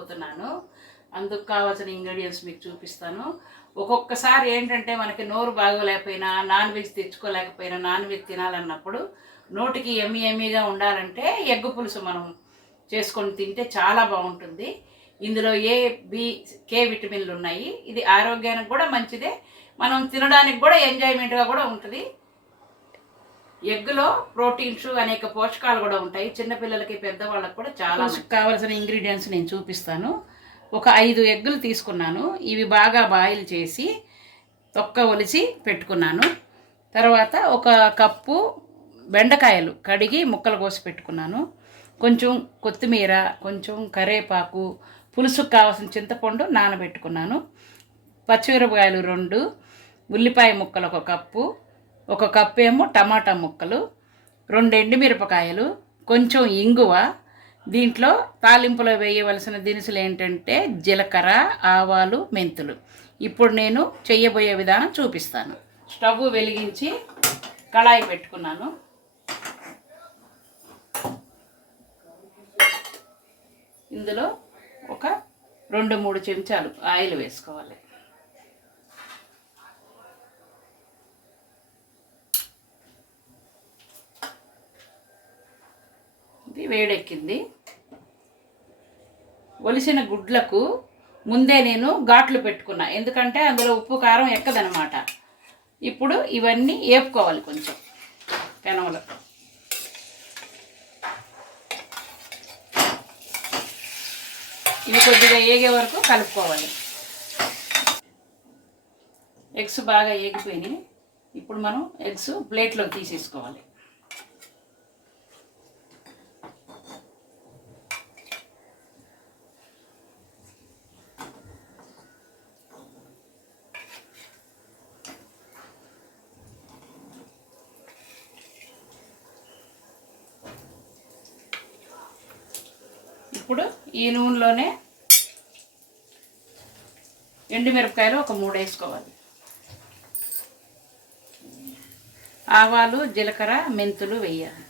చేయబోతున్నాను అందుకు కావాల్సిన ఇంగ్రీడియంట్స్ మీకు చూపిస్తాను. ఒక్కొక్కసారి ఏంటంటే మనకి నోరు బాగోలేకపోయినా నాన్ వెజ్ తెచ్చుకోలేకపోయినా నాన్ వెజ్ తినాలన్నప్పుడు నోటికి ఎమ్మి ఎమ్మిగా ఉండాలంటే ఎగ్గు పులుసు మనం చేసుకొని తింటే చాలా బాగుంటుంది. ఇందులో ఏ బి కే విటమిన్లు ఉన్నాయి. ఇది ఆరోగ్యానికి కూడా మంచిదే. మనం తినడానికి కూడా ఎంజాయ్మెంట్గా కూడా ఉంటుంది. ఎగ్గులో ప్రోటీన్స్ అనేక పోషకాలు కూడా ఉంటాయి. చిన్నపిల్లలకి పెద్దవాళ్ళకి కూడా చాలా కావాల్సిన ఇంగ్రీడియంట్స్ నేను చూపిస్తాను. ఒక ఐదు ఎగ్గులు తీసుకున్నాను. ఇవి బాగా బాయిల్ చేసి తొక్క ఒలిచి పెట్టుకున్నాను. తర్వాత ఒక కప్పు బెండకాయలు కడిగి ముక్కలు కోసి పెట్టుకున్నాను. కొంచెం కొత్తిమీర కొంచెం కరేపాకు పులుసుకు కావాల్సిన చింతపండు నానబెట్టుకున్నాను. పచ్చిమిరపకాయలు రెండు ఉల్లిపాయ ముక్కలు ఒక కప్పు ఒక కప్పు ఏమో టమాటా ముక్కలు రెండు ఎండుమిరపకాయలు కొంచెం ఇంగువ. దీంట్లో తాలింపులో వేయవలసిన దినుసులు ఏంటంటే జీలకర్ర ఆవాలు మెంతులు. ఇప్పుడు నేను చెయ్యబోయే విధానం చూపిస్తాను. స్టవ్ వెలిగించి కళాయి పెట్టుకున్నాను. ఇందులో ఒక రెండు మూడు చెంచాలు ఆయిల్ వేసుకోవాలి ఇది వేడెక్కింది. ఒలిసిన గుడ్లకు ముందే నేను ఘాట్లు పెట్టుకున్నా. ఎందుకంటే అందులో ఉప్పు కారం ఎక్కదనమాట. ఇప్పుడు ఇవన్నీ వేపుకోవాలి కొంచెం పెనంలో. ఇవి కొద్దిగా ఏగే వరకు కలుపుకోవాలి. ఎగ్స్ బాగా ఏగిపోయినాయి. ఇప్పుడు మనం ఎగ్స్ ప్లేట్లోకి తీసేసుకోవాలి. ఇప్పుడు ఈ నూనెలోనే ఎండుమిరపకాయలు ఒక మూడు వేసుకోవాలి. ఆవాలు జీలకర్ర మెంతులు వేయాలి.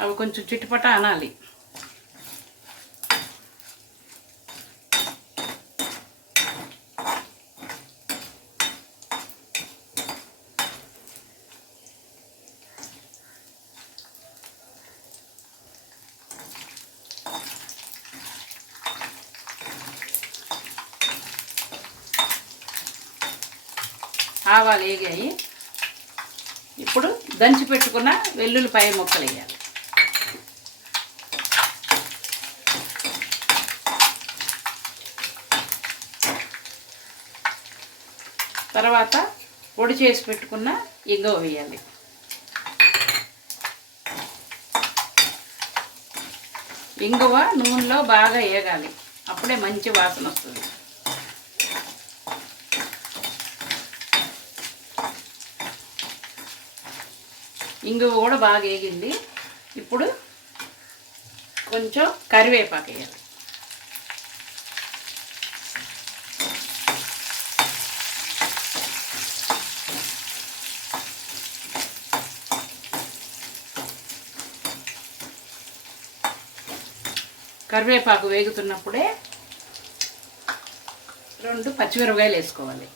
అవి కొంచెం చిట్టుపట అనాలి. ఆవాలు వేగాయి ఇప్పుడు దంచి పెట్టుకున్న వెల్లుల్లిపాయ ముక్కలు వేయాలి. తర్వాత పొడి చేసి పెట్టుకున్న ఎగ్గవ వేయాలి. ఇంగువ నూనెలో బాగా వేగాలి అప్పుడే మంచి వాసన వస్తుంది. ఇంగువ కూడా బాగా వేగింది. ఇప్పుడు కొంచెం కరివేపాకు వేయాలి. కరివేపాకు వేగుతున్నప్పుడే రెండు పచ్చిమిరపకాయలు వేసుకోవాలి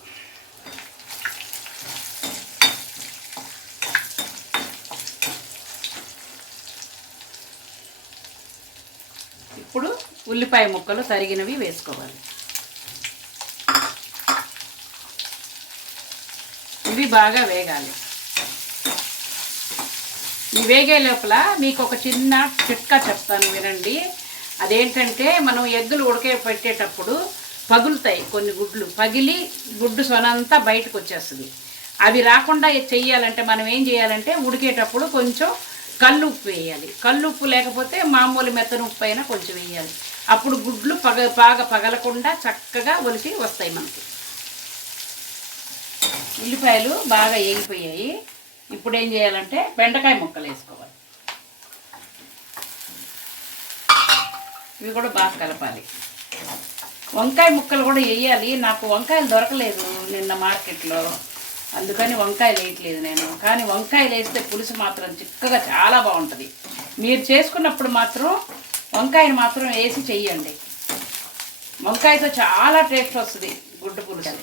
ఇప్పుడు ఉల్లిపాయ ముక్కలు తరిగినవి వేసుకోవాలి. ఇవి బాగా వేగాలి. ఈ వేగే లోపల మీకు ఒక చిన్న చిట్కా చెప్తాను వినండి. అదేంటంటే మనం ఎగ్గులు ఉడకే పెట్టేటప్పుడు పగులుతాయి కొన్ని గుడ్లు. పగిలి గుడ్డు సొనంతా బయటకు వచ్చేస్తుంది. అవి రాకుండా చెయ్యాలంటే మనం ఏం చేయాలంటే ఉడికేటప్పుడు కొంచెం కళ్ళు ఉప్పు వేయాలి. కళ్ళు ఉప్పు లేకపోతే మామూలు మెత్తన ఉప్పు అయినా కొంచెం వేయాలి. అప్పుడు గుడ్లు పగ బాగా పగలకుండా చక్కగా ఒలికి వస్తాయి మనకి. ఉల్లిపాయలు బాగా ఏగిపోయాయి. ఇప్పుడు ఏం చేయాలంటే బెండకాయ ముక్కలు వేసుకోవాలి. ఇవి కూడా బాగా కలపాలి. వంకాయ ముక్కలు కూడా వేయాలి. నాకు వంకాయలు దొరకలేదు నిన్న మార్కెట్లో. అందుకని వంకాయలు వేయట్లేదు నేను. కానీ వంకాయలు వేస్తే పులుసు మాత్రం చిక్కగా చాలా బాగుంటుంది. మీరు చేసుకున్నప్పుడు మాత్రం వంకాయని మాత్రం వేసి చెయ్యండి. వంకాయతో చాలా టేస్ట్ వస్తుంది గుడ్డు పులుసు.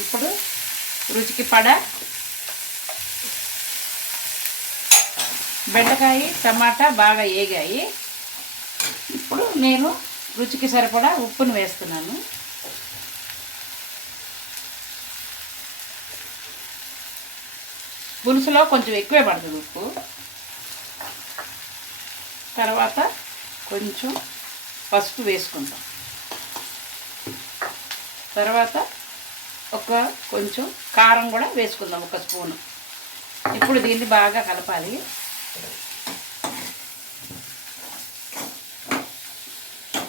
ఇప్పుడు రుచికి పడ బెండకాయ టమాటా బాగా ఏగాయి. నేను రుచికి సరిపడా ఉప్పును వేస్తున్నాను. పులుసులో కొంచెం ఎక్కువే పడుతుంది ఉప్పు. తర్వాత కొంచెం పసుపు వేసుకుంటాం. తర్వాత ఒక కొంచెం కారం కూడా వేసుకుందాం ఒక స్పూను. ఇప్పుడు దీన్ని బాగా కలపాలి.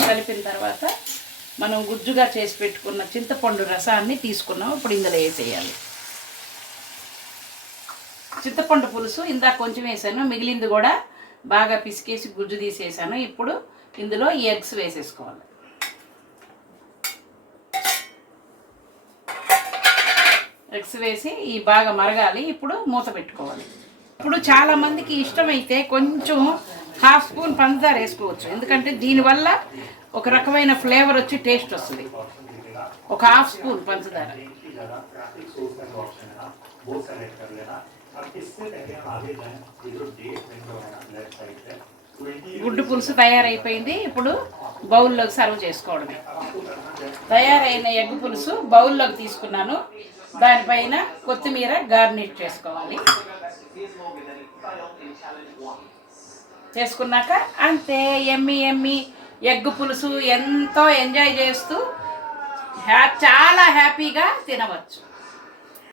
కలిపిన తర్వాత మనం గుజ్జుగా చేసి పెట్టుకున్న చింతపండు రసాన్ని తీసుకున్నాం. ఇప్పుడు ఇందులో వేసేయాలి. చింతపండు పులుసు ఇందాక కొంచెం వేసాను. మిగిలింది కూడా బాగా పిసికేసి గుజ్జు తీసేసాను. ఇప్పుడు ఇందులో ఈ ఎగ్స్ వేసేసుకోవాలి. ఎగ్స్ వేసి ఈ బాగా మరగాలి. ఇప్పుడు మూత పెట్టుకోవాలి. ఇప్పుడు చాలామందికి ఇష్టమైతే కొంచెం హాఫ్ స్పూన్ పంచదార వేసుకోవచ్చు. ఎందుకంటే దీనివల్ల ఒక రకమైన ఫ్లేవర్ వచ్చి టేస్ట్ వస్తుంది. ఒక హాఫ్ స్పూన్ పంచదార. గుడ్డు పులుసు తయారైపోయింది. ఇప్పుడు బౌల్లోకి సర్వ్ చేసుకోవడమే. తయారైన ఎగ్ పులుసు బౌల్లోకి తీసుకున్నాను. దానిపైన కొత్తిమీర గార్నిష్ చేసుకోవాలి. చేసుకున్నాక అంతే ఎమ్మి ఎమ్మి. ఎగ్ పులుసు ఎంతో ఎంజాయ్ చేస్తూ హ్యా చాలా హ్యాపీగా తినవచ్చు.